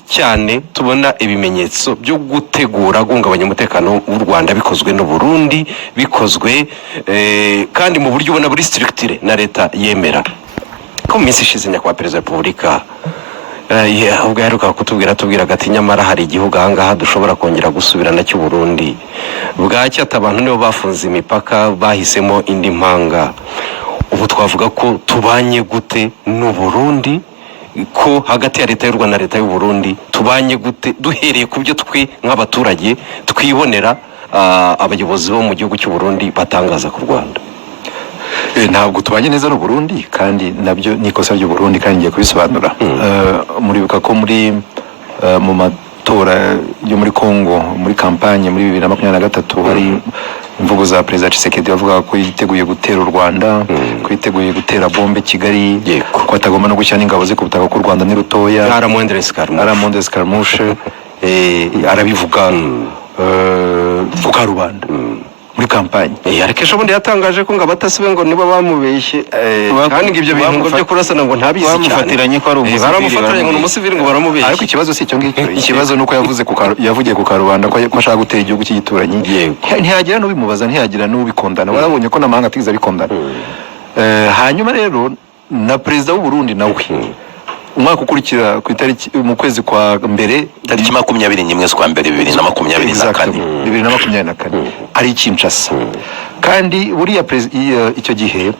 cyane tubona ibimenyetso byo gutegura guhungabanya umutekano w'u Rwanda bikozwe no Burundi, bikozwe kandi mu buryo ubona buri structure na leta yemera. Ko mu minsi ishize nyakubahwa Perezida wa Repubulika ubwo yaheruka tubwira gati nyamara hari igihugu ahangaha dushobora kongera gusubirana cy'u Burundi. Bwacya abantu nibo bafunze imipaka bahisemo indi mpanga. Ubu twavuga ko tubanye gute n'u Burundi, ko hagati ya leta y'u Rwanda na leta y'u Burundi tubanye gute duhereye ku byo twe nk'abaturage twibonera abayobozi bo mu gihugu cy'u Burundi batangaza ku Rwanda. Ntabwo tubanye neza n'u Burundi kandi nabyo nikosa ry'u Burundi kandi ngiye kubisobanura. Muribuka ko muri mu matora yo muri Kongo muri kampanye muri 2023 hari imvugo za Perezida Tshisekedi bavuga ko yiteguye gutera u Rwanda, ko yiteguye gutera bombe Kigali, ko atagomba no gushyira n'ingabo ze ku butaka ku Rwanda ni rutoya. Aramonde Skarmushe arabivuga vuga rubanda muri kampanye. Ariko ejo bundi yatangaje ko ngo abatasibe ngo nibo bamubeshye kandi ngo ibyo bintu ngo byo kurasana ngo ntabizi cyane. Bamufatiranye ko ari baramufatiranye ngo umusivili ngo baramubeshye. Ariko ikibazo si icyo ngicyo. Ikibazo nuko yavugiye ku Karubanda ko ashaka gutera igihugu cy'igituranyi. Ntiyagira n'ubimubaza, ntiyagira n'ubikondana. Warabonye ko namahanga atigize abikondana. Hanyuma rero na Perezida w'u Burundi nawe umwaka ukurikira ku itariki mu kwezi kwa mbere tariki 21 z'ukwa mbere 2024 ari Kinshasa. Kandi buriya icyo gihe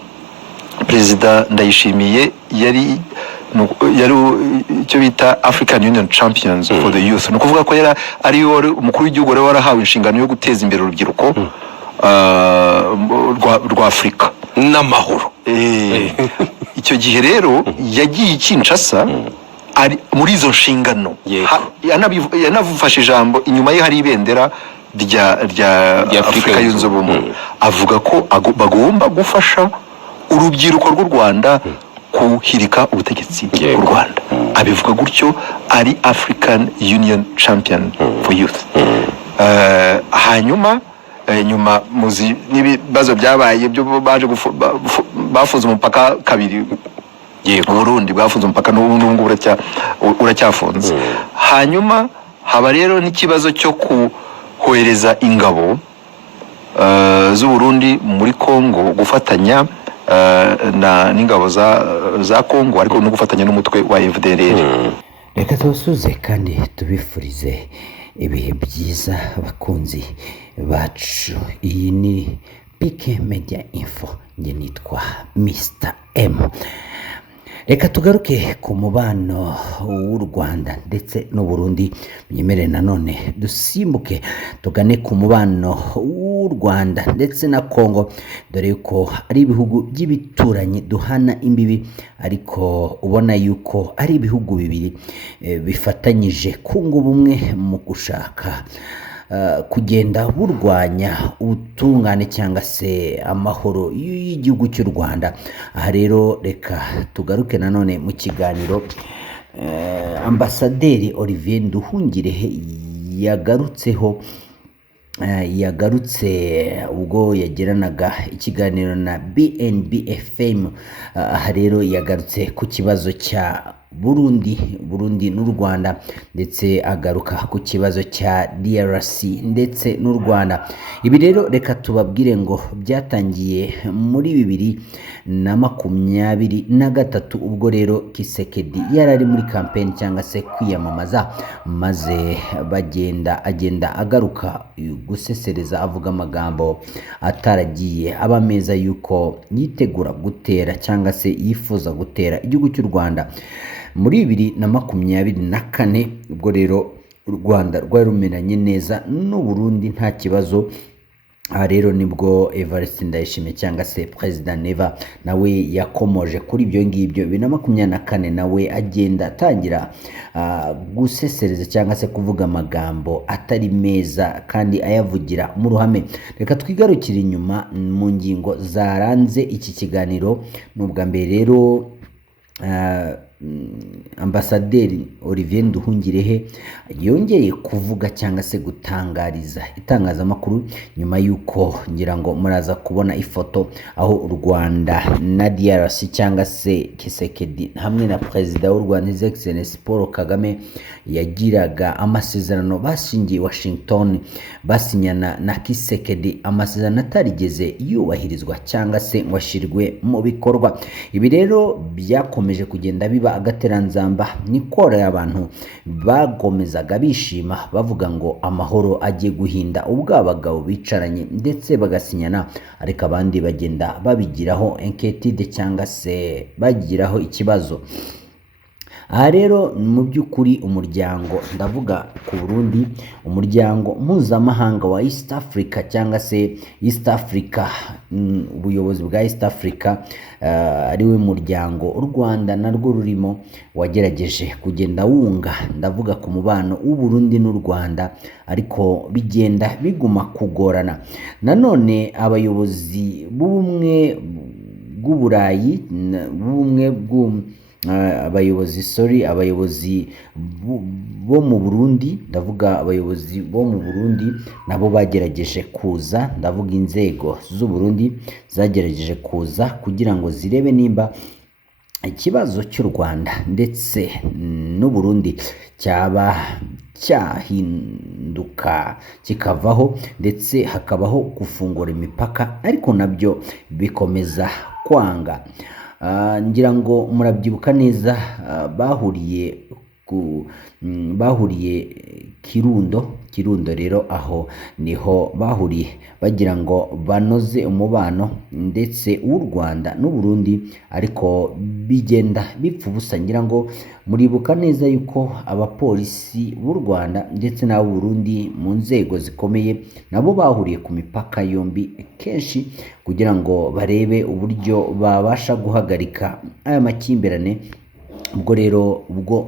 Perezida Ndayishimiye yari icyo bita African Union Champions for the Youth. No kuvuga ko ari umukuru w'igihugu warahawe inshingano yo guteza imbere urubyiruko rwa Afrika n'amahoro. Icyo gihe rero yagiye Kinshasa ari muri izo nshingano. Yanavufashe ijambo, inyuma ye hari ibendera rya Afrika yunze ubumwe. Avuga ko bagomba gufasha urubyiruko rw'u Rwanda kuhirika ubutegetsi bw'u Rwanda. Abivuga gutyo, ari African Union Champion for Youth. Hanyuma nyuma muzi n'ibibazo byabaye byo baje bafunze umupaka kabiri. Burundi bwafunze umupaka n'ubu uracyafunze. Hanyuma haba rero n'ikibazo cyo kohereza ingabo z'u Burundi muri Kongo gufatanya n'ingabo za Kongo, ariko no gufatanya n'umutwe wa FDLR. Reka tubasuze kandi tubifurize ibihe byiza bakunzi bacu. Iyi ni PK Media Info, nge nitwa Mr. M. Reka tugaruke ku mubano w'u Rwanda ndetse n'u Burundi. Myemerere nanone dusimbuke tugane ku mubano w'u Rwanda ndetse na Kongo, dore yuko ari ibihugu by'ibituranyi duhana imbibi, ariko ubona yuko ari ibihugu bibiri bifatanyije kunga ubumwe mu gushaka kugenda burwanya ubutungane cyangwa se amahoro y'igihugu cy'u Rwanda. Aha rero reka tugaruke nanone mu kiganiro Ambasaderi Olivier Nduhungirehe yagarutse ubwo yagiranaga ikiganiro na BNB FM. Aha rero yagarutse ku kibazo cya Burundi n'u Rwanda, ndetse agaruka ku kibazo cya DRC ndetse n'u Rwanda. Ibi rero reka tubabwire ngo byatangiye muri 2023 ubwo rero Kisekedi yarari muri campaign cyangwa se kwiyamamaza, maze agenda agaruka gusesereza avuga amagambo ataragiye aba meza yuko yitegura gutera cyangwa se yifuza gutera igihugu cy'u Rwanda muri 2024. ubwo rero u Rwanda rwari rumeranye neza n'u Burundi nta kibazo. Aha rero nibwo Evariste Ndayishimiye cyangwa se President Neva nawe yakomoje kuri ibyo ngibyo. 2024 nawe agenda atangira gusesereza cyangwa se kuvuga amagambo atari meza kandi ayavugira mu ruhame. Reka twigarukire inyuma mu ngingo zaranze iki kiganiro. N'ubwa mbere rero ambasaderi Olivier Nduhungirehe yongeye kuvuga cyangwa se gutangariza itangazamakuru nyuma y'uko ngira ngo muraza kubona ifoto aho u Rwanda na DRC cyangwa se Kisekedi hamwe na perezida w'u Rwanda His Excellency Paul Kagame yagiraga amasezerano bashingiye Washington basinyana na Kisekedi, amasezerano atarigeze yubahirizwa cyangwa se ngo ashirwe mu bikorwa. Ibi rero byakomeje kugenda biba agateranzamba nikora y'abantu bagomezaga bishima bavuga ngo amahoro agiye guhinda ubwo abagabo bicaranye ndetse bagasinyana, ariko abandi bagenda babigiraho inquiétude cyangwa se bagiraho ikibazo. Aha rero mu by'ukuri umuryango, ndavuga ku Burundi, umuryango mpuzamahanga wa East Africa cyangwa se East Africa, ubuyobozi bwa East Africa ariwe muryango u Rwanda narwo rurimo, wagerageje kugenda wunga, ndavuga ku mubano w'u Burundi n'u Rwanda, ariko bigenda biguma kugorana. Nanone abayobozi b'ubumwe bw'Uburayi, b'ubumwe abayobozi bo mu Burundi, ndavuga abayobozi bo mu Burundi nabo bagerageje kuza, ndavuga inzego z'u Burundi zagerageje kuza kugira ngo zirebe nimba ikibazo cy'u Rwanda ndetse n'u Burundi cyaba cyahinduka kikavaho ndetse hakabaho gufungura imipaka, ariko nabyo bikomeza kwanga. Ngira ngo murabyibuka neza, bahuriye Kirundo rero aho niho bahuriye bagira ngo banoze umubano ndetse w'u Rwanda n'u Burundi, ariko bigenda bipfa ubusa. Ngira ngo muribuka neza yuko abapolisi b'u Rwanda ndetse n'ab'u Burundi mu nzego zikomeye nabo bahuriye ku mipaka yombi kenshi kugira ngo barebe uburyo babasha guhagarika aya makimbirane. Ubwo rero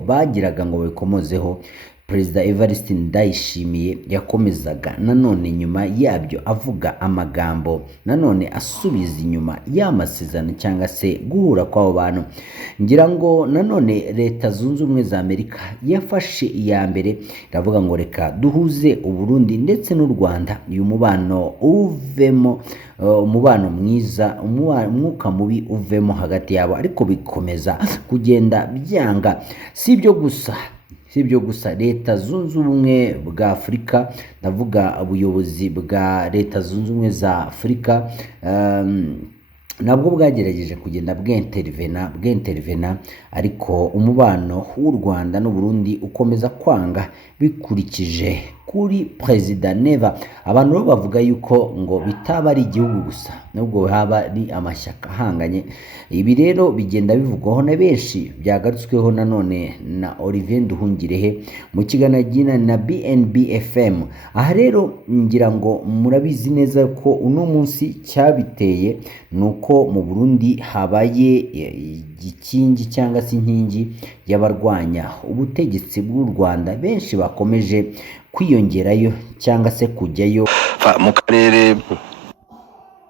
bagiraga ngo bikomozeho, Perezida Evariste Ndayishimiye yakomezaga nanone nyuma yabyo avuga amagambo nanone asubiza inyuma y'amasezerano cyangwa se guhura kw'abo bantu. Ngira ngo nanone Leta Zunze Ubumwe za Amerika yafashe iya mbere, iravuga ngo reka duhuze u Burundi ndetse n'u Rwanda, uyu mubano uvemo umubano mwiza, umwuka mubi uvemo hagati yabo, ariko bikomeza kugenda byanga. Si ibyo gusa Leta Zunze Ubumwe bwa Afurika, ndavuga ubuyobozi bwa Leta Zunze Ubumwe za Afurika nabwo bwagerageje kugenda bw'intervena, ariko umubano w'u Rwanda n'u Burundi ukomeza kwanga bikurikije kuri Perezida Neva. Abantu bo bavuga yuko ngo bitaba ari igihugu gusa, nubwo haba ari amashyaka ahanganye. Ibi rero bigenda bivugwaho na benshi, byagarutsweho nanone na Olivier Nduhungirehe mu kiganiro na BNB FM. Aha rero ngira ngo murabizi neza ko uno munsi cyabiteye nuko mu Burundi habaye igikingi cyangwa se inkingi y'abarwanya ubutegetsi bw'u Rwanda, benshi bakomeje kwiyongerayo cyangwa se kujyayo mu karere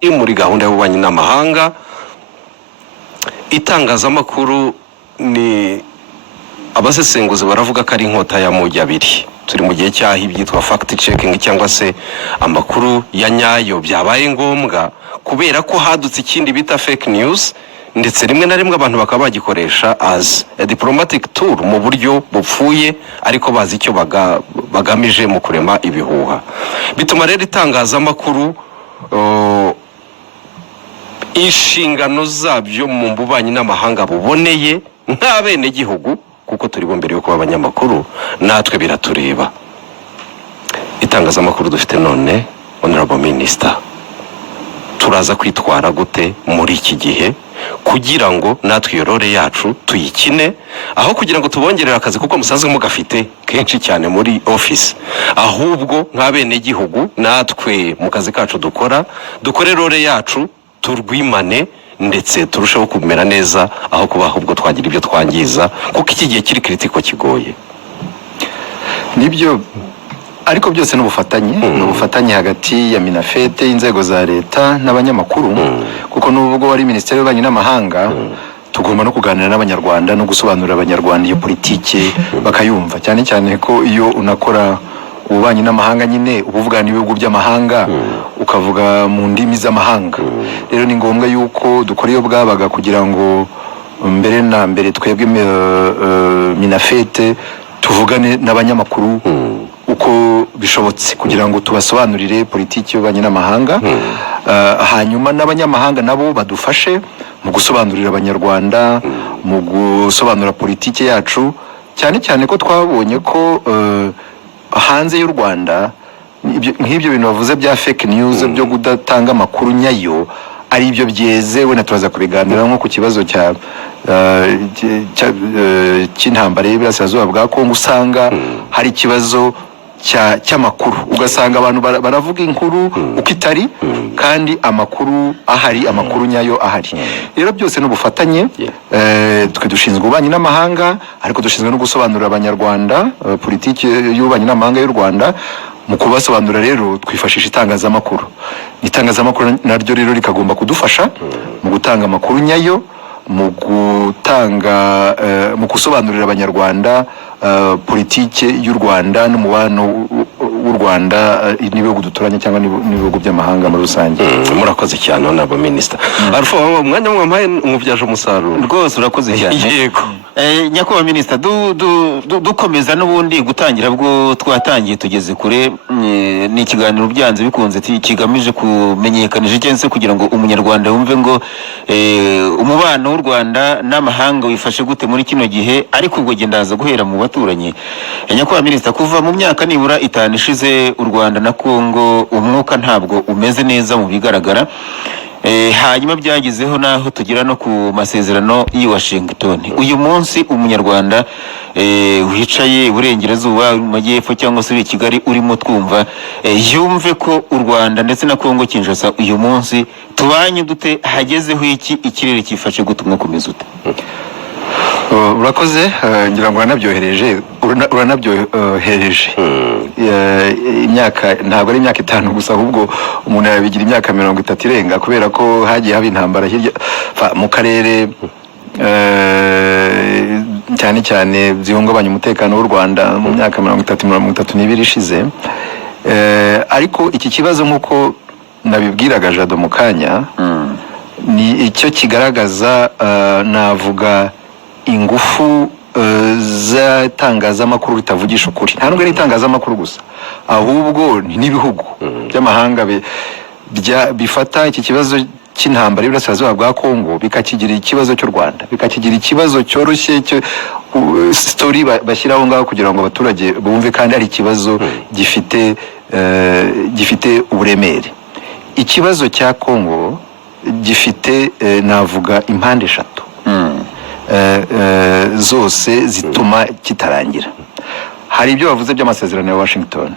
muri gahunda y'ububanyi n'amahanga. Itangazamakuru ni abasesenguzi baravuga ko ari inkota ya mugi abiri. Turi mu gihe cyaho ibyitwa fact checking cyangwa se amakuru ya nyayo byabaye ngombwa, kubera ko hadutse ikindi bita fake news, ndetse rimwe na rimwe abantu bakaba bagikoresha as a diplomatic tool mu buryo bupfuye, ariko bazi icyo bagamije mu kurema ibihuha. Bituma rero itangazamakuru inshingano zabyo mu bubanyi n'amahanga buboneye nk'abene gihugu, kuko turi bo mbere yo kuba abanyamakuru, natwe biratureba. Itangazamakuru dufite none, Honorable Minister, turaza kwitwara gute muri iki gihe kugira ngo natwe yorore yacu tuyikine, aho kugira ngo tubongerere akazi kuko musanzwe mugafite kenshi cyane muri office, ahubwo nk'abene gihugu natwe mu kazi kacu dukore rore yacu turwimane ndetse turushaho kumera neza, aho kuba ahubwo twagira ibyo twangiza, kuko iki gihe kiri kritiko kigoye. Nibyo, ariko byose n'ubufatanye hagati ya Minafete, inzego za leta n'abanyamakuru, kuko nubwo wari Minisiteri y'Ububanyi n'Amahanga tugomba no kuganira n'abanyarwanda no gusobanurira abanyarwanda iyo politike bakayumva, cyane cyane ko iyo unakora ububanyi n'amahanga nyine ubuvugana n'ibihugu by'amahanga ukavuga mu ndimi z'amahanga. Rero ni ngombwa yuko dukora iyo bwabaga kugira ngo mbere na mbere twebwe Minafete tuvugane n'abanyamakuru uko bishobotse kugira ngo tubasobanurire politiki y'ububanyi n'amahanga, hanyuma n'abanyamahanga nabo badufashe mu gusobanurira abanyarwanda, mu gusobanura politiki yacu, cyane cyane ko twabonye ko hanze y'u Rwanda nk'ibyo bintu bavuze bya fake news byo kudatanga amakuru nyayo ari ibyo byeze. Wenda turaza kubiganira nko ku kibazo cy'intambara y'Iburasirazuba bwa Kongo, usanga hari ikibazo cy'amakuru, ugasanga abantu baravuga inkuru uko itari kandi amakuru ahari, amakuru nyayo ahari. Rero byose n'ubufatanye, twe dushinzwe ububanyi n'amahanga ariko dushinzwe no gusobanurira abanyarwanda politiki y'ububanyi n'amahanga y'u Rwanda. Mu kubasobanurira rero twifashisha itangazamakuru naryo rero rikagomba kudufasha mu gutanga amakuru nyayo, mu gusobanurira abanyarwanda politike y'u Rwanda n'umubano w'u Rwanda n'ibihugu duturanye cyangwa n'ibihugu by'amahanga muri rusange. Murakoze cyane nabo Minisita Alpha, umwanya mwampaye umubyaje umusaruro rwose, urakoze cyane. Yego nyakubahwa Minisita, dukomeza n'ubundi gutangira bwo twatangiye tugeze kure. Ni ikiganiro byanze bikunze kigamije kumenyekanisha cyangwa se kugira ngo umunyarwanda yumve ngo umubano w'u Rwanda n'amahanga wifashe gute muri kino gihe, ariko ubwo ndaza guhera mu baturanyi. Nyakubahwa Minisita, kuva mu myaka nibura 5 ishize u Rwanda na Kongo umwuka ntabwo umeze neza mu bigaragara. Hanyuma byagizeho naho tugira no ku masezerano y'i Washington. Uyu munsi umunyarwanda wicaye Burengerazuba, mu Majyepfo cyangwa se i Kigali urimo twumva, yumve ko u Rwanda ndetse na Kongo Kinshasa uyu munsi tubanye dute, hagezeho iki, ikirere kifashe gute, kumeza ute? Urakoze, ngira ngo uranabyohereje imyaka, ntabwo ari imyaka 5 gusa, ahubwo umuntu yabigira imyaka 30 irenga, kubera ko hagiye haba intambara hirya mu karere, cyane cyane zihungabanya umutekano w'u Rwanda mu myaka 32 ishize. Ariko iki kibazo nk'uko nabibwiraga Jado mu kanya, ni icyo kigaragaza navuga ingufu z'itangazamakuru ritavugisha ukuri. Nta nubwo ari itangazamakuru gusa, ahubwo n'ibihugu by'amahanga bifata iki kibazo cy'intambara y'Iburasirazuba bwa Kongo bikakigira ikibazo cy'u Rwanda, bikakigira ikibazo cyoroshye story bashyiraho ngaho kugira ngo abaturage bumve, kandi ari ikibazo gifite uburemere. Ikibazo cya Kongo gifite navuga impande 3 zose zituma kitarangira. Hari ibyo bavuze by'amasezerano ya Washington.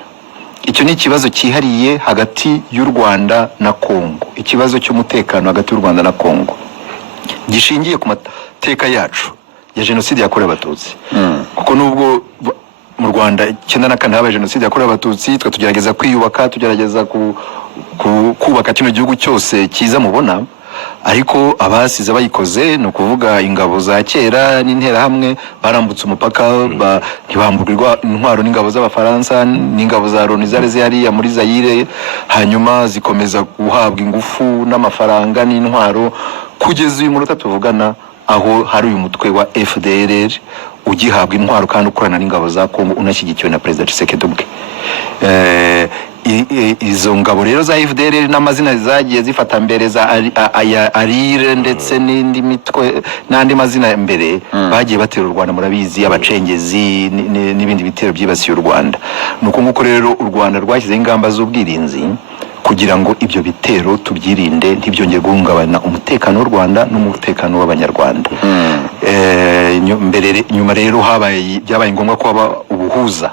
Icyo ni ikibazo cyihariye hagati y'u Rwanda na Kongo, ikibazo cy'umutekano hagati y'u Rwanda na Kongo gishingiye ku mateka yacu ya jenoside yakorewe Abatutsi. Kuko nubwo mu Rwanda 94 habaye jenoside yakorewe Abatutsi, twe tugerageza kwiyubaka, tugerageza kubaka kino gihugu cyose cyiza mubona, ariko abasize bayikoze no kuvuga ingabo za kera n'interahamwe barambutse umupaka, ntibamburwa intwaro n'ingabo z'Abafaransa n'ingabo za Loni zari zihariya muri Zaire, hanyuma zikomeza guhabwa ingufu n'amafaranga n'intwaro kugeza uyu munota tuvugana, aho hari uyu mutwe wa FDLR ugihabwa intwaro kandi ukorana n'ingabo za Kongo, unashyigikiwe na Perezida Tshisekedi ubwe. Izo ngabo rero za FDLR n'amazina zagiye zifata mbere za Arire ndetse n'indi mitwe n'andi mazina mbere, bagiye batera u Rwanda, murabizi, abacengezi n'ibindi bitero byibasiye u Rwanda. Nuko nguko rero u Rwanda rwashyize ingamba z'ubwirinzi kugira ngo ibyo bitero tubyirinde ntibyongere guhungabana umutekano w'u Rwanda n'umutekano w'abanyarwanda. Nyuma rero byabaye ngombwa ko haba ubuhuza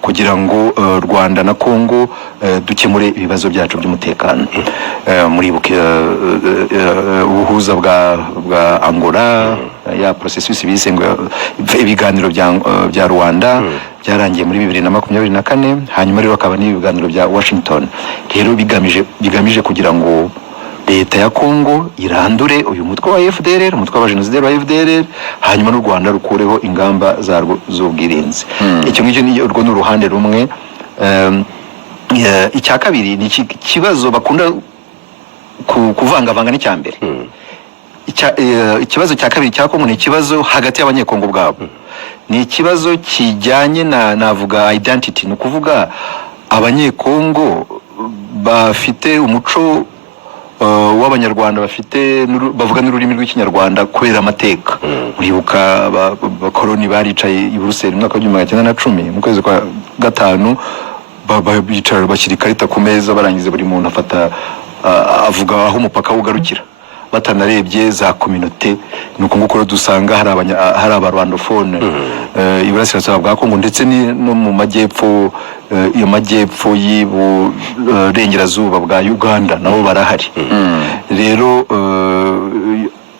kugira ngo Rwanda na Kongo dukemure ibibazo byacu by'umutekano. Muri ubuhuza bwa Angola, ya processus bise ngo ibiganiro bya Rwanda byarangiye muri 2024, hanyuma rero akaba n'ibiganiro bya Washington. Rero bigamije kugira ngo leta ya Kongo irandure uyu mutwe wa FDLR, umutwe w'abajenosideri wa FDLR, hanyuma n'u Rwanda rukureho ingamba zarwo z'ubwirinzi. Icyo ngicyo ni urwo ni uruhande rumwe. Icya kabiri ni ikibazo bakunda kuvangavanga n'icya mbere. Ikibazo cya kabiri cya Kongo ni ikibazo hagati y'abanyekongo bwabo. Ni ikibazo kijyanye navuga identity, ni ukuvuga abanyekongo bafite umuco w'abanyarwanda, bavuga n'ururimi rw'ikinyarwanda kubera amateka. Uribuka abakoloni baricaye i Buruseli mu mwaka wa 1910 mu kwezi kwa gatanu, bicara bashyira ikarita ku meza, barangiza buri muntu afata avuga aho umupaka ugarukira, batanarebye za communauté. Nuko nguko dusanga hari abarwandofone iburasirazuba bwa Kongo ndetse no mu majyepfo, iyo majyepfo y'Iburengerazuba bwa Uganda nabo barahari. Rero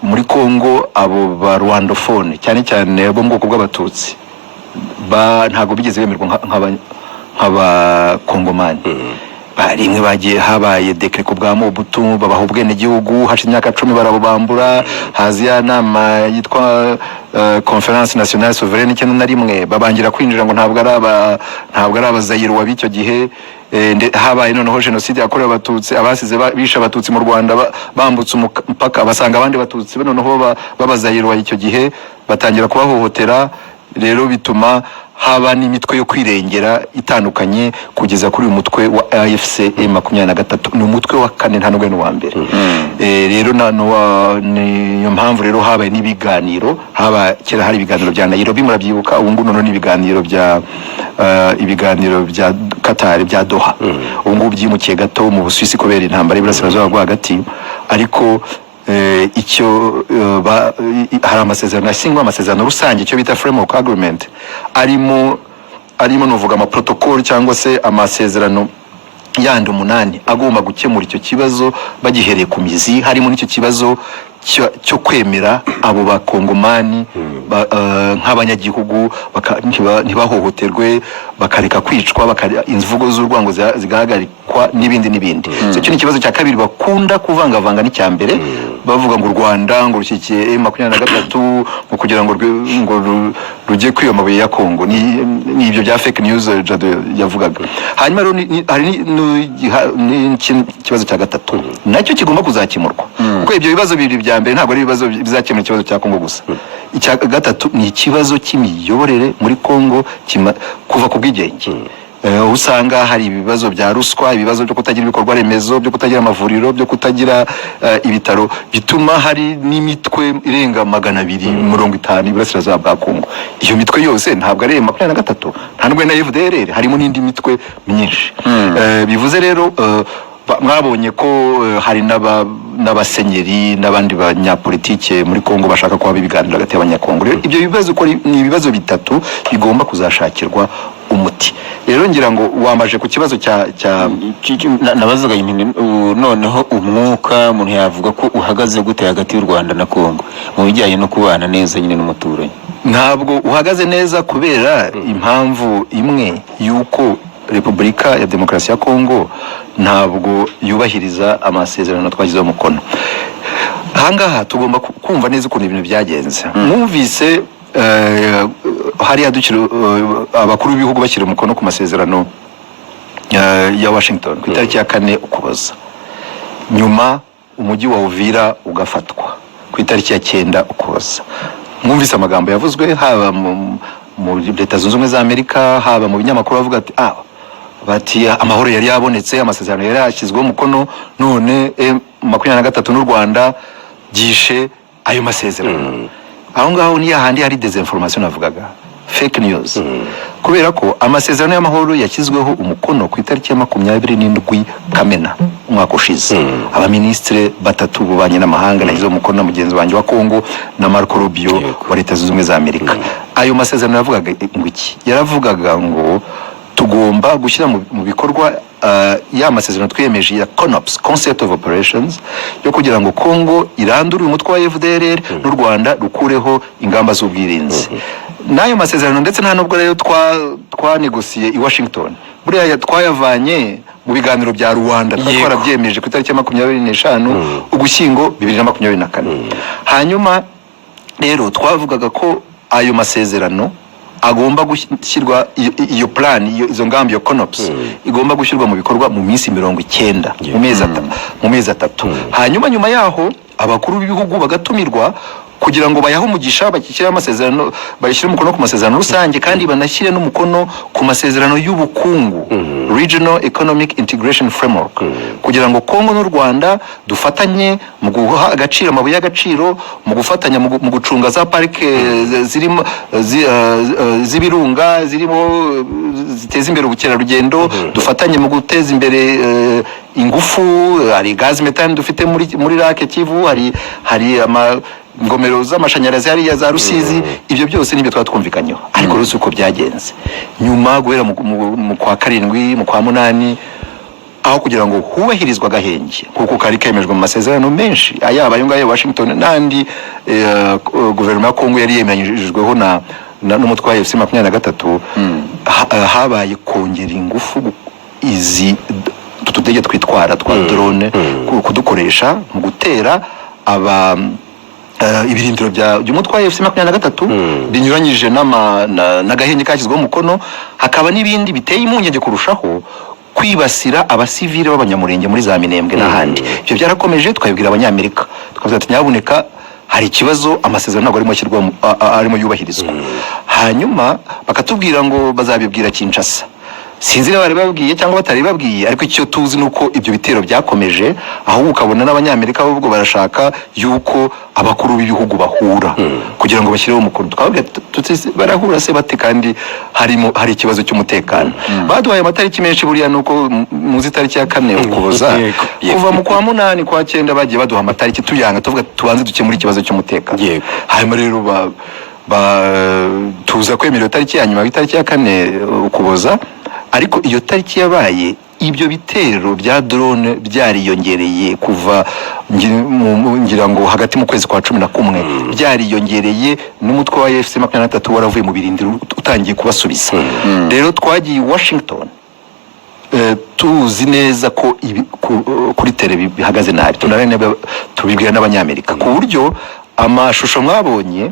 muri Kongo abo barwandofone cyane cyane bo mu bwoko bw'abatutsi ntago bigeze bemerwa nk'abakongomani. Rimwe bagiye habaye dekret ku bwa Mobutu, babaha ubwenegihugu, hashize imyaka 10 barabubambura. Hazi ya nama yitwa Conference Nationale Souveraine cyane na rimwe babangira kwinjira ngo ntabwo ari abazayiro wa bicyo gihe. Habaye noneho genocide yakorewe abatutsi, abasize bisha abatutsi mu Rwanda bambutse umupaka, basanga abandi batutsi noneho babazayiro wa icyo gihe, batangira kubahohotera. Rero bituma haba n'imitwe yo kwirengera itandukanye kugeza kuri uyu mutwe wa AFC M23. Ni umutwe wa kane nta nubwo n'uwa mbere. Rero niyo mpamvu rero habaye n'ibiganiro, kera hari ibiganiro bya Nairobi murabyibuka, ubu ngubu noneho ibiganiro bya Qatar bya Doha. Ubu ngubu byimukiye gato mu Busuwisi kubera intambara y'Iburasirazuba bwo hagati. Ariko icyo hari amasezerano yasingwa, amasezerano rusange, icyo bita framework agreement, arimo nuvuga ama protocol cyangwa se amasezerano yandi 8 agomba gukemura icyo kibazo bagihereye ku mizi. Harimo n'icyo kibazo cyo kwemera abo bakongomani nk'abanyagihugu, ntibahohoterwe, bakareka kwicwa, imvugo z'urwango zigahagarikwa n'ibindi. Icyo ni ikibazo cya kabiri bakunda kuvangavanga n'icya mbere, bavuga ngo u Rwanda ngo rushyikiye M23 ngo kugira ngo rujye kwiyo mabuye ya Kongo. Ni ibyo bya fake news Jado yavugaga. Hanyuma rero hari ikibazo cya gatatu nacyo kigomba kuzakemurwa, kuko ibyo bibazo bibiri bya mbere ntabwo ari ibibazo bizakemura ikibazo cya Kongo gusa. Icya gatatu ni ikibazo cy'imiyoborere muri Kongo kuva ku bwigenge. Usanga hari ibibazo bya ruswa, ibibazo byo kutagira ibikorwa remezo, byo kutagira amavuriro, byo kutagira ibitaro, bituma hari n'imitwe irenga 250 iburasirazuba bwa Kongo. Iyo mitwe yose ntabwo ari M23, nta nubwo na FDLR, harimo n'indi mitwe myinshi. Bivuze rero mwabonye ko hari n'abasenyeri n'abandi banyapolitike muri Kongo bashaka kuba ibiganiro hagati y'abanyakongo. Ibyo bibazo ni ibibazo bitatu bigomba kuzashakirwa umuti. Rero ngira ngo wamaje ku kibazo nabazaga noneho umwuka umuntu yavuga ko uhagaze gute hagati y'u Rwanda na Kongo mu bijyanye no kubana neza nyine n'umuturanyi. Ntabwo uhagaze neza kubera impamvu imwe yuko Repubulika ya Demokarasi ya Kongo ntabwo yubahiriza amasezerano twagizeho umukono. Ahangaha tugomba kumva neza ukuntu ibintu byagenze. Mwumvise hari abakuru b'ibihugu bashyira umukono ku masezerano ya Washington ku itariki ya 4 Ukuboza. Nyuma umujyi wa Uvira ugafatwa ku itariki ya 9 Ukuboza. Mwumvise amagambo yavuzwe haba mu Leta Zunze Ubumwe za Amerika, haba mu binyamakuru bavuga bati amahoro yari yabonetse, amasezerano yari yashyizweho umukono, none M23 n'u Rwanda byishe ayo masezerano. Aho ngaho ni hahandi hari desinformation navugaga, fake news. Kubera ko amasezerano y'amahoro yashyizweho umukono ku itariki ya 27 Kamena umwaka ushize. Abaministre batatu bubanye n'amahanga nahizo umukono na mugenzi wanjye wa Kongo na Marco Rubio wa Leta Zunze Ubumwe za Amerika. Ayo masezerano yavugaga ngo iki? Yaravugaga ngo tugomba gushyira mu bikorwa ya masezerano twiyemeje ya CONOPS, Concept of Operations, yo kugira ngo Congo irandure umutwe wa FDLR n'u Rwanda rukureho ingamba z'ubwirinzi. N'ayo masezerano ndetse nta nubwo rero twanegosiye i Washington, buriya twayavanye mu biganiro bya Rwanda twarabyemeje ku itariki ya 25 Ugushyingo 2024. Hanyuma rero twavugaga ko ayo masezerano agomba gushyirwa, iyo plan, izo ngamba, iyo CONOPS igomba gushyirwa mu bikorwa mu minsi 90, mu mezi atatu. Hanyuma nyuma yaho abakuru b'ibihugu bagatumirwa kugira ngo bayahe umugisha, bakishyira amasezerano, bayishyire umukono ku masezerano rusange, kandi banashyire n'umukono ku masezerano y'ubukungu, Regional Economic Integration Framework, kugira ngo Congo n'u Rwanda dufatanye mu guha agaciro amabuye y'agaciro, mu gufatanya mu gucunga za parike zirimo z'ibirunga zirimo ziteza imbere ubukerarugendo, dufatanye mu guteza imbere ingufu, hari gaz methane dufite muri Lake Kivu, hari ingomero z'amashanyarazi hariya za Rusizi. Ibyo byose nibyo twatwumvikanyeho, ariko rero uko byagenze nyuma guhera mu kwa 7 mu kwa 8, aho kugira ngo hubahirizwa agahenge kuko kari kemejwe mu masezerano menshi ayaba ayo ngayo Washington n'andi guverinoma ya Congo yari yemeranyijweho n'umutwe wa FC 23, habaye kongera ingufu izi tutudege twitwara twa drone kudukoresha mu gutera ibirindiro by'umutwe wa FC 23 binyuranyije n'agahenge kashyizweho umukono. Hakaba n'ibindi biteye impungenge kurushaho, kwibasira abasivile b'abanyamurenge muri za Minembwe n'ahandi. Ibyo byarakomeje, twabibwira abanyamerika, twavuze ati nyabuneka hari ikibazo, amasezerano ntabwo arimo yubahirizwa. Hanyuma bakatubwira ngo bazabibwira Kinshasa. Sinzi niba bari babwiye cyangwa batari babwiye, ariko icyo tuzi nuko ibyo bitero byakomeje, aho ukabona n'abanyamerika ahubwo barashaka yuko abakuru b'ibihugu bahura kugira ngo bashyireho umukono. Twababwira barahura se bate kandi hari ikibazo cy'umutekano. Baduhaye amatariki menshi, buriya nuko muzi itariki ya 4 Ukuboza, kuva mu kwa 8 kwa 9 bagiye baduha amatariki tuyanga, tuvuga tubanze dukemura ikibazo cy'umutekano. Hanyuma rero tuza kwemera itariki ya nyuma, itariki ya 4 Ukuboza. Ariko iyo tariki yabaye, ibyo bitero bya drone byariyongereye kuva ngira ngo hagati mu kwezi kwa 11, byariyongereye n'umutwe wa FC 23 waravuye mu birindiro utangiye kubasubiza. Rero twagiye Washington tuzi neza ko kuri tele bihagaze nabi, tubibwira n'abanyamerika, ku buryo amashusho mwabonye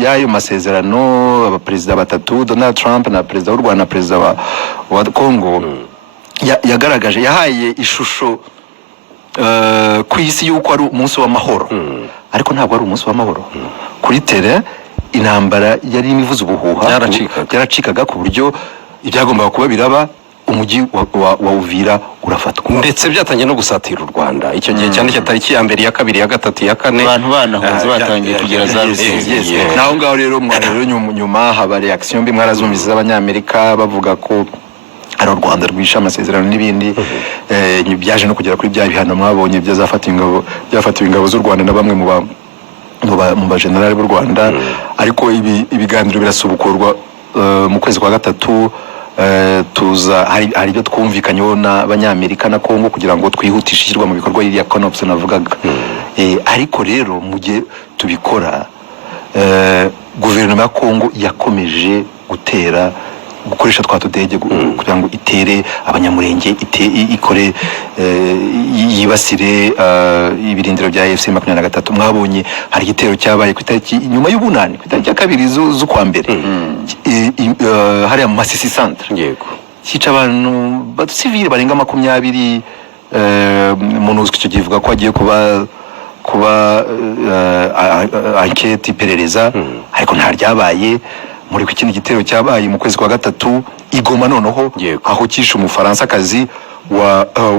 y'ayo masezerano, abaperezida batatu, Donald Trump na perezida w'u Rwanda na perezida wa Congo, yagaragaje, yahaye ishusho ku isi y'uko ari umunsi w'amahoro, ariko ntabwo ari umunsi w'amahoro. Kuri tele intambara yari imivuza ubuhuha, yaracikaga ku buryo ibyagombaga kuba biraba, umujyi wa Uvira urafatwa, ndetse byatangiye no gusatira u Rwanda icyo gihe, cyane tariki ya 1, ya 2, ya 3, ya 4, abantu banahunze batangiye kugera za Rusizi. Naho ngaho rero nyuma haba reaction mbi, mwarazumvise z'abanyamerika bavuga ko ari u Rwanda rwisha amasezerano n'ibindi. Byaje no kugera kuri bya bihano mwabonye byafatiwe ingabo z'u Rwanda na bamwe mu bajenerali b'u Rwanda. Ariko ibiganiro birasubukurwa mu kwezi kwa 3. Tuza hari ibyo twumvikanyeho n'abanyamerika na Congo kugira ngo twihutishe ishyirwa mu bikorwa y'iriya CONOPS navugaga. Ariko rero mu gihe tubikora, guverinoma ya Congo yakomeje gukoresha twa tudege kugira ngo itere abanyamurenge, ikore yibasire ibirindiro bya FC 23. Mwabonye hari igitero cyabaye ku itariki nyuma y'ubunani, ku itariki ya 2 z'ukwa mbere, hariya mu Masisi centre, cyica abantu civile barenga 20. Monusco icyo givuga ko agiye kuba enquête iperereza, ariko nta ryabaye. Muri ikindi gitero cyabaye mu kwezi kwa 3 Igoma, noneho aho kishe Umufaransa-kazi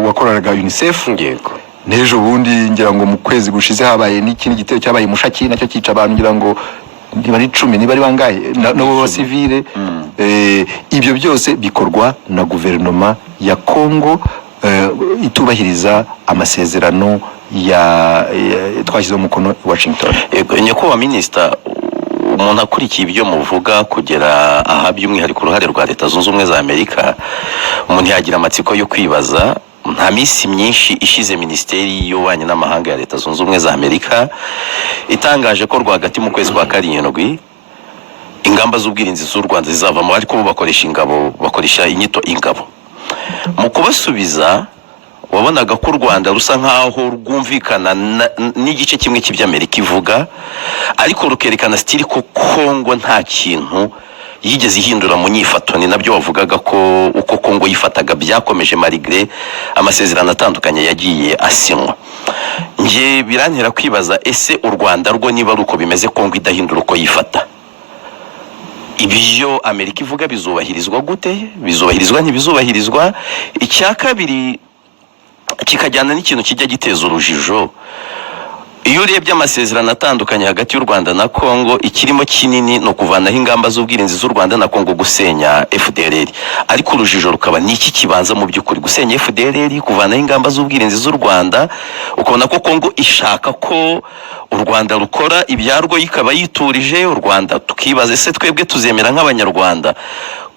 wakoranaga UNICEF. N'ejo bundi ngira ngo mu kwezi gushize habaye n'ikindi gitero cyabaye Mushaki, nacyo cyica abantu ngira ngo bari 10, bari bangaye n'abo civile. Ibyo byose bikorwa na guverinoma ya Congo itubahiriza amasezerano twashyizeho umukono i Washington. Nyakubahwa Minisita, umuntu akurikiye ibyo muvuga kugera aha by'umwihariko uruhare rwa Leta Zunze Ubumwe za Amerika, umuntu yagira amatsiko yo kwibaza. Nta minsi myinshi ishize Minisiteri y'Ububanyi n'Amahanga ya Leta Zunze Ubumwe za Amerika itangaje ko rwagati mu kwezi kwa karindwi ingamba z'ubwirinzi z'u Rwanda zizavamo, ariko bo bakoresha inyito ingabo. Mu kubasubiza wabonaga ko u Rwanda rusa nkaho rwumvikana n'igice kimwe cy'Amerika ivuga, ariko rukerekana stili ko Kongo nta kintu yigeze ihindura mu nyifato. Ni nabyo wavugaga ko uko Kongo yifataga byakomeje malgré amasezerano atandukanye yagiye asinywa. Nje birantera kwibaza, ese u Rwanda rwo niba ruko bimeze Kongo idahindura uko yifata, ibyo Amerika ivuga bizubahirizwa gute? Bizubahirizwa ntibizubahirizwa? Icya kabiri kikajyana n'ikintu kijya giteza urujijo. Iyo urebye amasezerano atandukanye hagati y'u Rwanda na Kongo, ikirimo kinini no kuvanaho ingamba z'ubwirinzi z'u Rwanda na Kongo gusenya FDLR, ariko urujijo rukaba niki kibanza mu by'ukuri, gusenya FDLR, kuvanaho ingamba z'ubwirinzi z'u Rwanda, ukabona ko Kongo ishaka ko u Rwanda rukora ibyarwo ikaba yiturije. U Rwanda tukibaza, ese twebwe tuzemera nk'abanyarwanda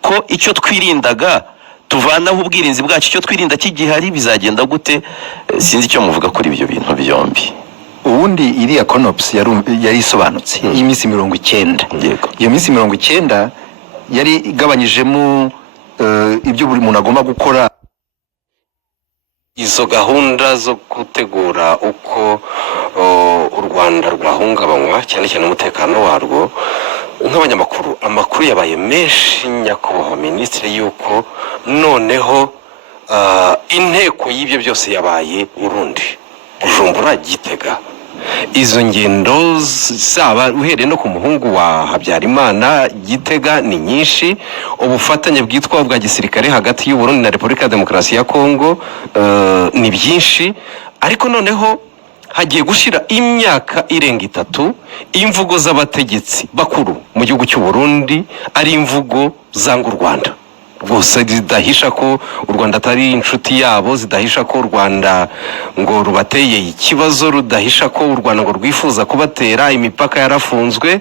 ko icyo twirindaga tuvanaho ubwirinzi bwacu, icyo twirinda kigihari? Bizagenda gute? Sinzi icyo muvuga kuri ibyo bintu byombi. Ubundi iriya CONOPS yari isobanutse y'iminsi 90. Iyo minsi 90 yari igabanyijemo ibyo buri muntu agomba gukora. Izo gahunda zo gutegura uko u Rwanda rwahungabanywa cyane cyane umutekano warwo, nk'abanyamakuru amakuru yabaye menshi nyakubahwa Minisitiri yuko noneho inteko y'ibyo byose yabaye Burundi, Bujumbura, Gitega. Izo ngendo zaba uhereye no ku muhungu wa Habyarimana Gitega ni nyinshi. Ubufatanye bwitwa bwa gisirikare hagati y'u Burundi na Repubulika ya Demokarasi ya Kongo ni byinshi, ariko noneho hagiye gushira imyaka irenga 3 imvugo z'abategetsi bakuru mu gihugu cy'u Burundi ari imvugo zanga u Rwanda, rwose zidahisha ko u Rwanda atari inshuti yabo, zidahisha ko u Rwanda ngo rubateye ikibazo, rudahisha ko u Rwanda ngo rwifuza kubatera, imipaka yarafunzwe.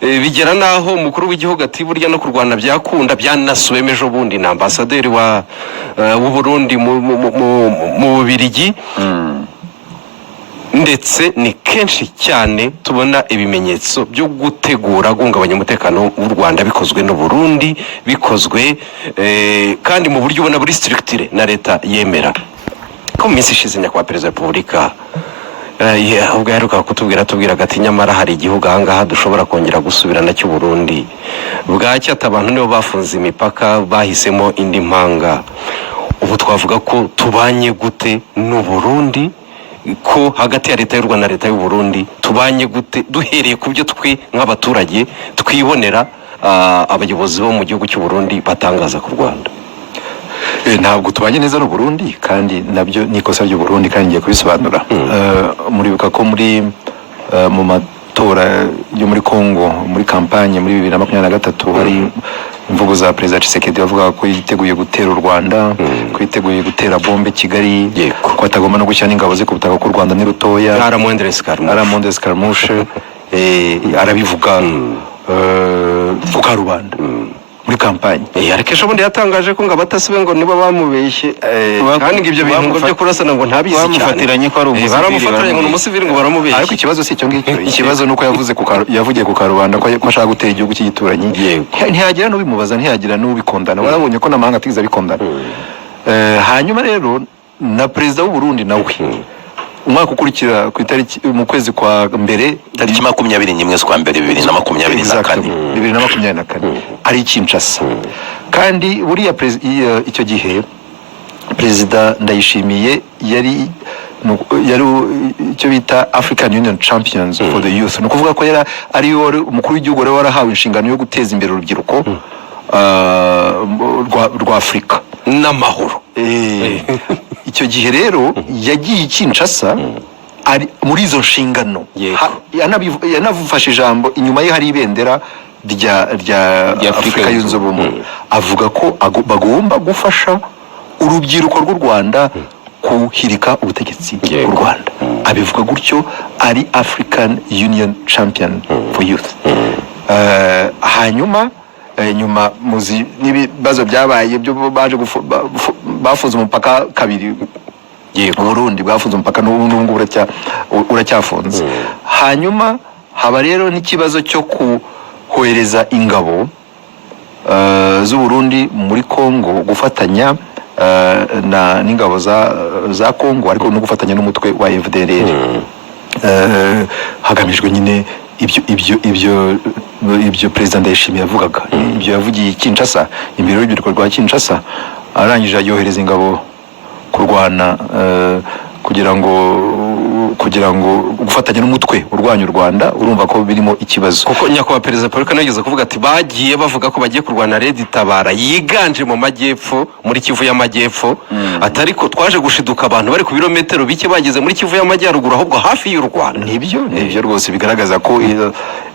Bigera naho umukuru w'igihugu ati burya no ku Rwanda byakunda, byanasuweme ejo bundi na ambasaderi w'u Burundi mu Bubiligi. Ndetse ni kenshi cyane tubona ibimenyetso byo gutegura guhungabanya umutekano w'u Rwanda bikozwe n'u Burundi, bikozwe kandi mu buryo ubona buri structure na leta yemera. Ko mu minsi ishize nyakubahwa Perezida wa Repubulika ubwo yaheruka kutubwira ati nyamara hari igihugu ahangaha dushobora kongera gusubirana cy'u Burundi. Bwacya ati abantu nibo bafunze imipaka, bahisemo indi mpanga. Ubu twavuga ko tubanye gute n'u Burundi, ko hagati ya leta y'u Rwanda na leta y'u Burundi tubanye gute, duhereye ku byo twe nk'abaturage twibonera abayobozi bo mu gihugu cy'u Burundi batangaza ku Rwanda? Ntabwo tubanye neza n'u Burundi, kandi nabyo ni ikosa ry'u Burundi, kandi ngiye kubisobanura. Muribuka ko mu matora yo muri Kongo muri kampanye muri 2023 hari imvugo za Perezida Tshisekedi avuga ko yiteguye gutera u Rwanda, ko yiteguye gutera bombe Kigali, ko atagomba no gushyira n'ingabo ze ku butaka ko u Rwanda ni rutoya. Aramonde Escarmouche arabivuga ku Karubanda muri kampanye. Ariko ejo bundi yatangaje ko ngo abatasibe ngo nibo bamubeshye, kandi ngo ibyo bintu byo kurasana ngo ntabizi cyane. Bamufatiranye ko ari umusivili, baramufatiranye ngo umusivili ngo baramubeshye. Ariko ikibazo si icyo ngicyo. Ikibazo nuko yavugiye ku Karubanda ko ashaka gutera igihugu cy'igituranyi. Ntiyagira n'ubimubaza, ntiyagira n'ubikondana. Warabonye ko n'amahanga atigeze abikondana. Hanyuma rero na Perezida w'u Burundi nawe umwaka ukurikira ku itariki mu kwezi kwa mbere tariki 21 z'ukwa mbere 2024 ari Kinshasa. Kandi buriya icyo gihe Perezida Ndayishimiye yari icyo bita African Union Champions for the Youth. Ni ukuvuga ko ari umukuru w'igihugu wari warahawe inshingano yo guteza imbere urubyiruko rwa Afurika n'amahoro. Icyo gihe rero yagiye Kinshasa ari muri izo nshingano, yanavufashe ijambo, inyuma ye hari ibendera rya Afurika yunze ubumwe. Avuga ko bagomba gufasha urubyiruko rw'u Rwanda kuhirika ubutegetsi bw'u Rwanda. Abivuga gutyo, ari African Union Champion for Youth. hanyuma nyuma muzi n'ibibazo byabaye byo baje bafunze umupaka kabiri, Burundi bwafunze umupaka n'ubu uracyafunze. Hanyuma haba rero n'ikibazo cyo kohereza ingabo z'u Burundi muri Kongo gufatanya n'ingabo za Kongo, ariko no gufatanya n'umutwe wa FDLR hagamijwe nyine ibyo Perezida Ndayishimiye yavugaga, ibyo yavugiye Kinshasa imbere y'urubyiruko rwa Kinshasa, arangije yohereza ingabo kurwana kugira ngo gufatanya n'umutwe urwanya u Rwanda. Urumva ko birimo ikibazo, kuko nyakubahwa Perezida Paul Kagame yigeze kuvuga ati bagiye bavuga ko bagiye kurwana Red Tabara yiganje mu majyepfo, muri Kivu y'Amajyepfo, atari ko twaje gushiduka abantu bari ku birometero bike bageze muri Kivu y'Amajyaruguru, ahubwo hafi y'u Rwanda. Nibyo rwose bigaragaza ko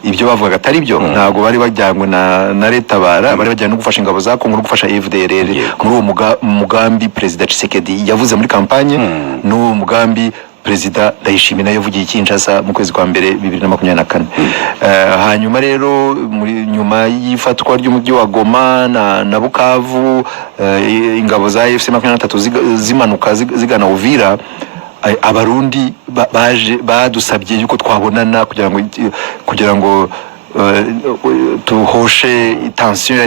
ibyo bavugaga atari byo. Ntabwo bari bajyanywe na Red Tabara, bari bajyanye no gufasha ingabo za Kongo no gufasha FDLR muri uwo mugambi Perezida Tshisekedi yavuze muri kampanye, n'uwo mugambi Perezida Ndayishimiye nayo yavugiye Kinshasa mu kwezi kwa mbere 2024. Hanyuma rero nyuma y'ifatwa ry'umujyi wa Goma na Bukavu, ingabo za FC23 zimanuka zigana Uvira, abarundi badusabye yuko twabonana kugira ngo tuhoshe tension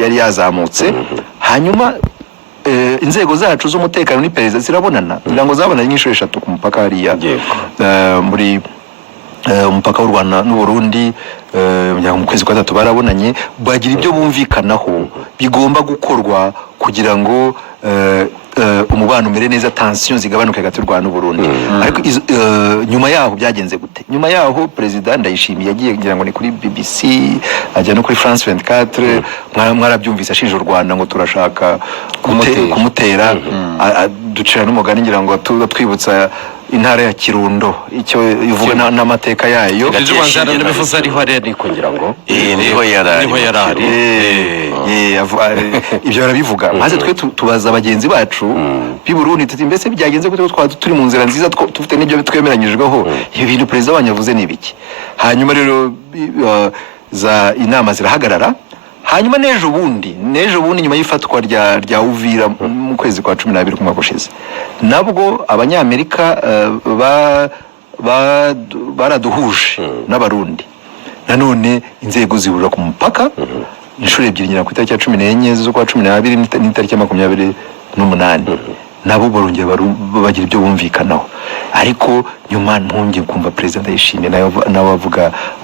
yari yazamutse. Hanyuma inzego zacu z'umutekano n'iperereza zirabonana, kugira ngo zabonanye nk'inshuro 3 ku mupaka hariya muri umupaka w'u Rwanda n'u Burundi. Mu kwezi kwa 3 barabonanye, bagira ibyo bumvikanaho bigomba gukorwa kugira ngo umubano umere neza, tension zigabanuke hagati y'u Rwanda n'u Burundi. Ariko nyuma yaho byagenze gute? Nyuma yaho Perezida Ndayishimiye yagiye kugira ngo ni kuri BBC, ajya no kuri France 24, mwarabyumvise ashinja u Rwanda ngo turashaka kumutera, ducira n'umugani ngira ngo twibutsa intara ya Kirundo icyo ivuga n'amateka yayo. Bivuze ariho ari kugira ngo niho yarari ibyo barabivuga, maze twe tubaza bagenzi bacu b'i Burundi tuti mbese byagenze gute ko turi mu nzira nziza, tufite n'ibyo twemeranyijweho, ibi bintu Perezida wanyu yavuze ni ibiki? Hanyuma rero inama zirahagarara. Hanyuma n'ejo bundi nyuma y'ifatwa rya Uvira mu kwezi kwa 12 kumwaka ushize, nabwo abanyamerika baraduhuje n'abarundi, nanone inzego zihurira ku mupaka inshuro ebyiri, nyina ku itariki ya 14 z'ukwa 12 n'itariki ya 28, nabo barongera bagira ibyo bumvikanaho. Ariko nyuma ntongeye kumva Perezida Ndayishimiye nawe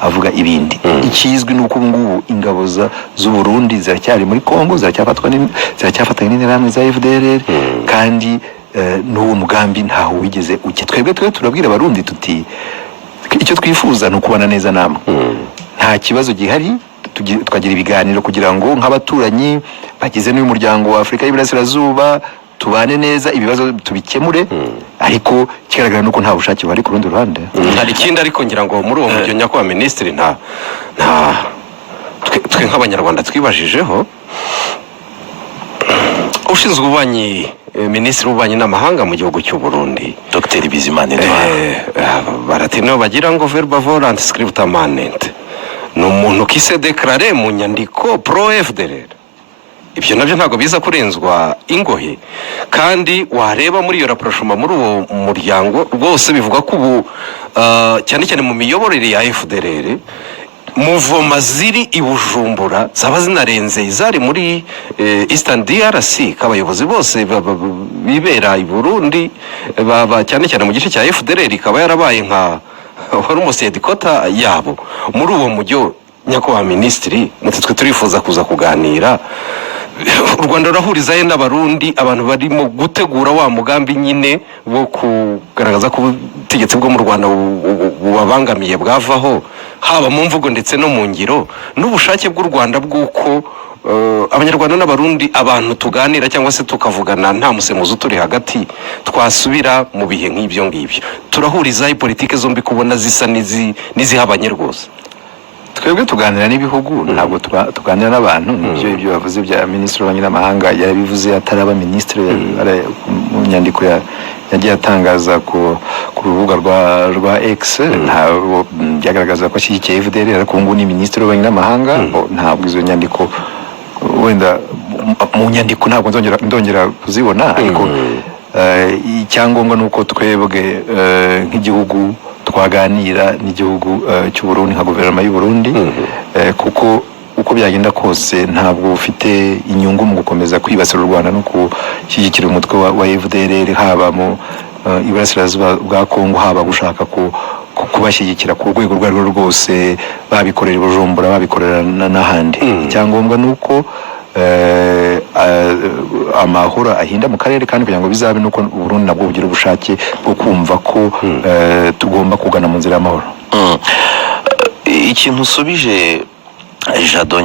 avuga ibindi. Ikizwi nuko ngubu ingabo z'u Burundi ziracyari muri Kongo, ziracyafatanya n'interahamwe za FDLR, kandi n'uwo mugambi ntaho wigeze uke. Twebwe turabwira abarundi tuti icyo twifuza ni ukubana neza namwe, nta kibazo gihari, tukagira ibiganiro kugira ngo nk'abaturanyi bagize n'uyu muryango wa Afurika y'Iburasirazuba tubane neza, ibibazo tubikemure. Ariko kigaragara nuko nta bushake bari ku rundi ruhande. Hari ikindi ariko ngira ngo muri uwo mujyo nyakubahwa Minisitiri twe nk'Abanyarwanda twibajijeho, ushinzwe ububanyi, Minisitiri w'ububanyi n'amahanga mu gihugu cy'u Burundi, Dr Bizimana barati niho bagira ngo verba volant scripta manent, ni umuntu kise declare mu nyandiko pro FDLR. Ibyo nabyo ntabwo biza kurenzwa ingohe, kandi wareba muri iyo raporoshoma muri uwo muryango rwose bivuga ko ubu cyane cyane mu miyoborere ya FDLR muvoma ziri i Bujumbura zaba zinarenze izari muri Eastern DRC, k'abayobozi bose bibera i Burundi cyane cyane mu gice cya FDLR ikaba yarabaye nka wari umusedikota yabo. Muri uwo mujyo nyakubahwa Minisitiri, twe turifuza kuza kuganira, u Rwanda rurahurizayo n'abarundi, abantu barimo gutegura wa mugambi nyine wo kugaragaza ko ubutegetsi bwo mu Rwanda bubabangamiye bwavaho, haba mu mvugo ndetse no mu ngiro, n'ubushake bw'u Rwanda bw'uko Abanyarwanda n'abarundi abantu tuganira cyangwa se tukavugana nta musemuzi turi hagati, twasubira mu bihe nk'ibyo ngibyo. Turahurizayo politike zombi kubona zisa n'izihabanye rwose. Twebwe tuganira n'ibihugu, ntabwo tuganira n'abantu. Ibyo bavuze bya Minisitiri w'Ububanyi n'Amahanga yabivuze ataraba Minisitiri mu nyandiko yagiye atangaza ku rubuga rwa X ntabwo byagaragaza ko ashyigikiye FDL ariko ubu ngubu ni minisitiri w'ububanyi n'amahanga ntabwo izo nyandiko wenda mu nyandiko ntabwo ndongera kuzibona ariko icyangombwa ni uko twebwe nk'igihugu twaganira n'igihugu cy'u Burundi nka guverinoma y'u Burundi kuko uko byagenda kose ntabwo ufite inyungu mu gukomeza kwibasira u Rwanda no gushyigikira umutwe wa FDLR haba mu iburasirazuba bwa Kongo haba gushaka kubashyigikira ku rwego urwo ari rwo rwose babikorera i Bujumbura babikorera n'ahandi icyangombwa ni uko amahoro ahinda mu karere kandi kugira ngo bizabe nuko Burundi nabwo bugira ubushake bwo kumva ko tugomba kugana mu nzira y'amahoro. Ikintu usubije Jado